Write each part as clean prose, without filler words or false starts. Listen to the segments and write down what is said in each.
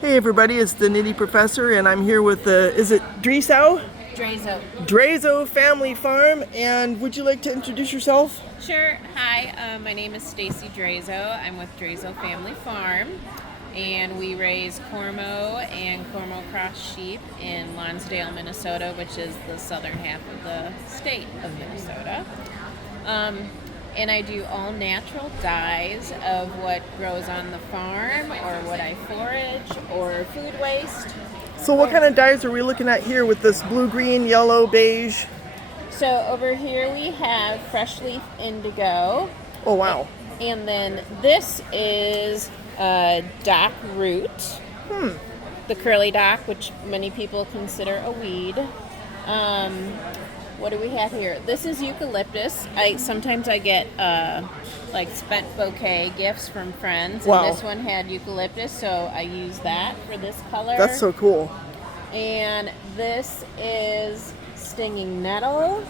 Hey everybody, it's the Nitty Professor, and I'm here with the, is it Dresow? Dresow. Dresow Family Farm, and would you like to introduce yourself? Sure. Hi, my name is Stacy Dresow. I'm with Dresow Family Farm, and we raise Cormo and Cormo Cross sheep in Lonsdale, Minnesota, which is the southern half of the state of Minnesota. And I do all natural dyes of what grows on the farm or what I forage or food waste. So what kind of dyes are we looking at here with this blue, green, yellow, beige? So over here we have fresh leaf indigo. Oh wow. And then this is dock root. The curly dock, which many people consider a weed. What do we have here? This is eucalyptus. Sometimes I get like spent bouquet gifts from friends. Wow. And this one had eucalyptus, so I use that for this color. That's so cool. And this is stinging nettle.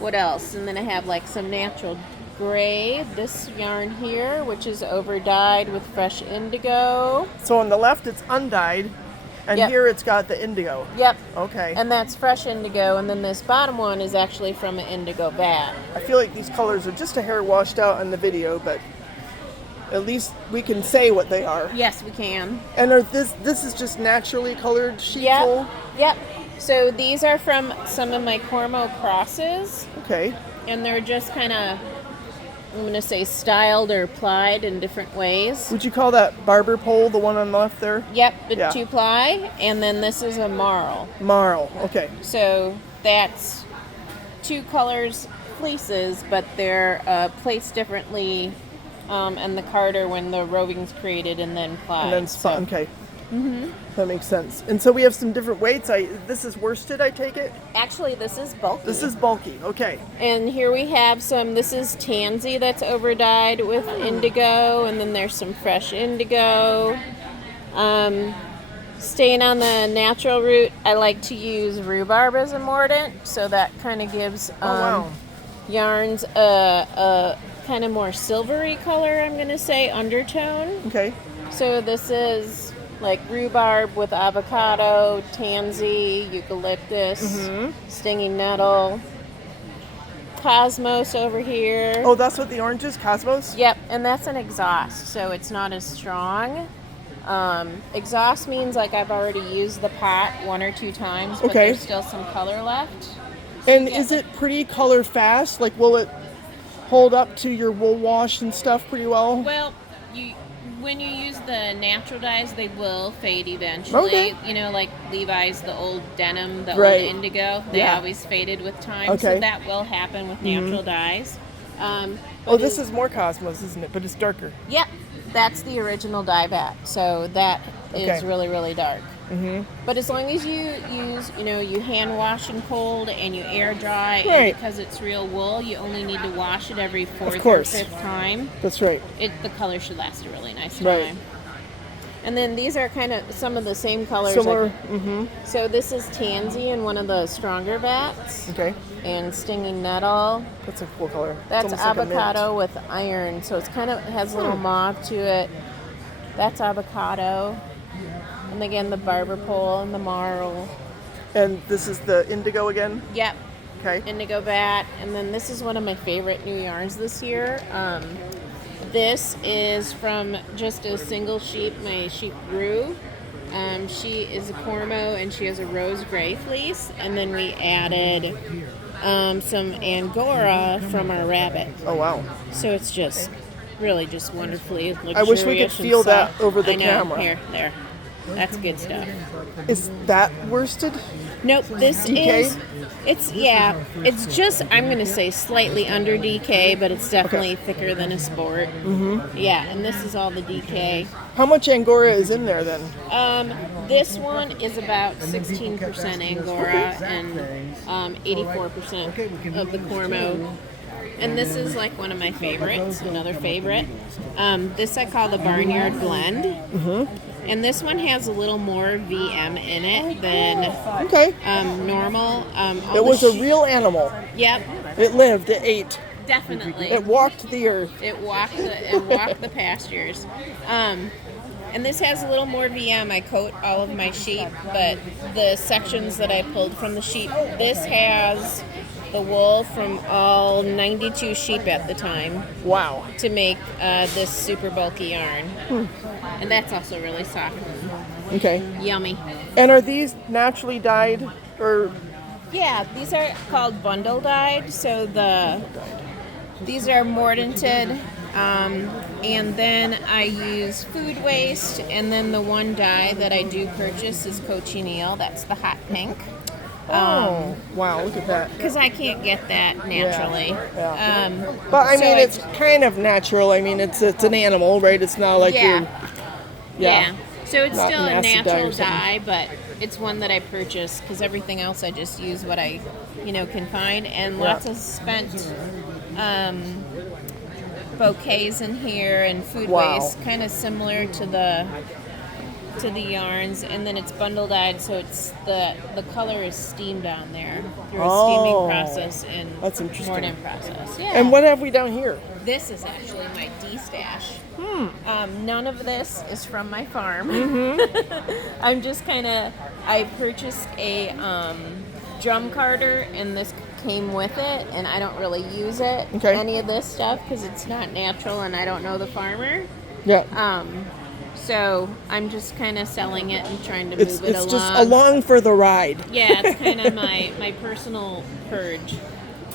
What else? And then I have like some natural gray. This yarn here, which is over dyed with fresh indigo. So on the left it's undyed, and Yep. here it's got the indigo. Yep. Okay. And that's fresh indigo, and then this bottom one is actually from an indigo vat. I feel like these colors are just a hair washed out in the video, but at least we can say what they are. Yes, we can. And this is just naturally colored sheep wool? Yep. So these are from some of my Cormo crosses, Okay. and they're just kind of, I'm going to say, styled or plied in different ways. Would you call that barber pole, the one on the left there? Yep, the Yeah. 2-ply, and then this is a marl. Marl, okay. So that's two colors fleeces, but they're placed differently in the carder when the roving's created and then plied. And then spun, okay. That makes sense. And so we have some different weights. This is worsted, I take it? Actually, this is bulky. This is bulky, okay. And here we have some, this is tansy that's over dyed with indigo, and then there's some fresh indigo. Staying on the natural route, I like to use rhubarb as a mordant, so that kind of gives yarns a kind of more silvery color, I'm going to say, undertone. Okay. So this is like rhubarb with avocado, tansy, eucalyptus, stinging nettle, cosmos over here. Oh, that's what the orange is, Cosmos? Yep, and that's an exhaust, so it's not as strong. Exhaust means like I've already used the pot 1 or 2 times, but Okay. there's still some color left. And is it pretty color fast? Like, will it hold up to your wool wash and stuff pretty well? Well, when you use the natural dyes, they will fade eventually. Okay. You know, like Levi's, the old denim, the Right. old indigo, they Yeah. always faded with time. Okay. So that will happen with natural dyes. Oh, this is more Cosmos, isn't it? But it's darker. Yep, that's the original dye vat. So that is Okay. really, really dark. But as long as you use, you hand wash in cold and you air dry, Right. and because it's real wool, you only need to wash it every 4th or course. 5th time. That's right. The color should last a really nice time. Right. And then these are kind of some of the same colors. Similar. So this is tansy in one of the stronger vats, Okay. and stinging nettle. That's a cool color. It's That's almost like a mint. avocado with iron, so it's kind of has a little mauve to it. That's avocado. And again, the barber pole and the marl. And this is the indigo again? Yep, Okay. indigo vat. And then this is one of my favorite new yarns this year. This is from just a single sheep, my sheep Rue. She is a Cormo and she has a rose gray fleece. And then we added some Angora from our rabbit. Oh, wow. So it's just really just wonderfully luxurious. I wish we could and feel that soft. over the I know. camera. Here, there. That's good stuff. Is that worsted? Nope, this DK? is, it's just, I'm going to say slightly under DK, but it's definitely thicker than a sport. Yeah, and this is all the DK. How much Angora is in there then? This one is about 16% Angora and 84% of the Cormo. And this is like one of my favorites, another favorite. This I call the Barnyard Blend. And this one has a little more VM in it than normal. It was a real animal. Yep, It lived, it ate. definitely. It walked the earth. It walked the pastures. And this has a little more VM. I coat all of my sheep, but the sections that I pulled from the sheep, this has the wool from all 92 sheep at the time Wow. to make this super bulky yarn. And that's also really soft and Okay. yummy. And are these naturally dyed or? Yeah, these are called bundle dyed. So these are mordanted, and then I use food waste, and then the one dye that I do purchase is cochineal. That's the hot pink. Oh, wow! Look at that. Because I can't get that naturally. Yeah. But I so mean, it's kind of natural. I mean, it's an animal, right? It's not like Yeah. you're. Yeah. So it's Not still an a acid dye or natural something. dye, but it's one that I purchase because everything else I just use what I, can find. And lots of spent bouquets in here and food Wow. waste, kind of similar to the yarns. And then it's bundle dyed, so it's the color is steamed down there through a steaming process and That's interesting. mordant process. Yeah. And what have we down here? This is actually my D-stash. None of this is from my farm. I'm just I purchased a drum carder, and this came with it, and I don't really use it, Okay. any of this stuff, because it's not natural, and I don't know the farmer. Yeah. So I'm just kind of selling it and trying to It's move it along. just along for the ride. Yeah, it's kind of my personal purge.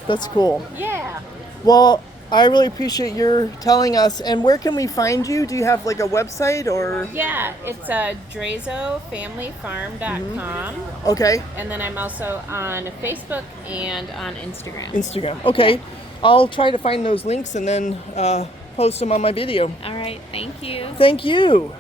That's cool. Yeah. Well, I really appreciate your telling us. And where can we find you? Do you have like a website or? Yeah, it's DresowFamilyFarm.com. Okay. And then I'm also on Facebook and on Instagram. Instagram. Okay. I'll try to find those links and then post them on my video. All right, thank you. Thank you.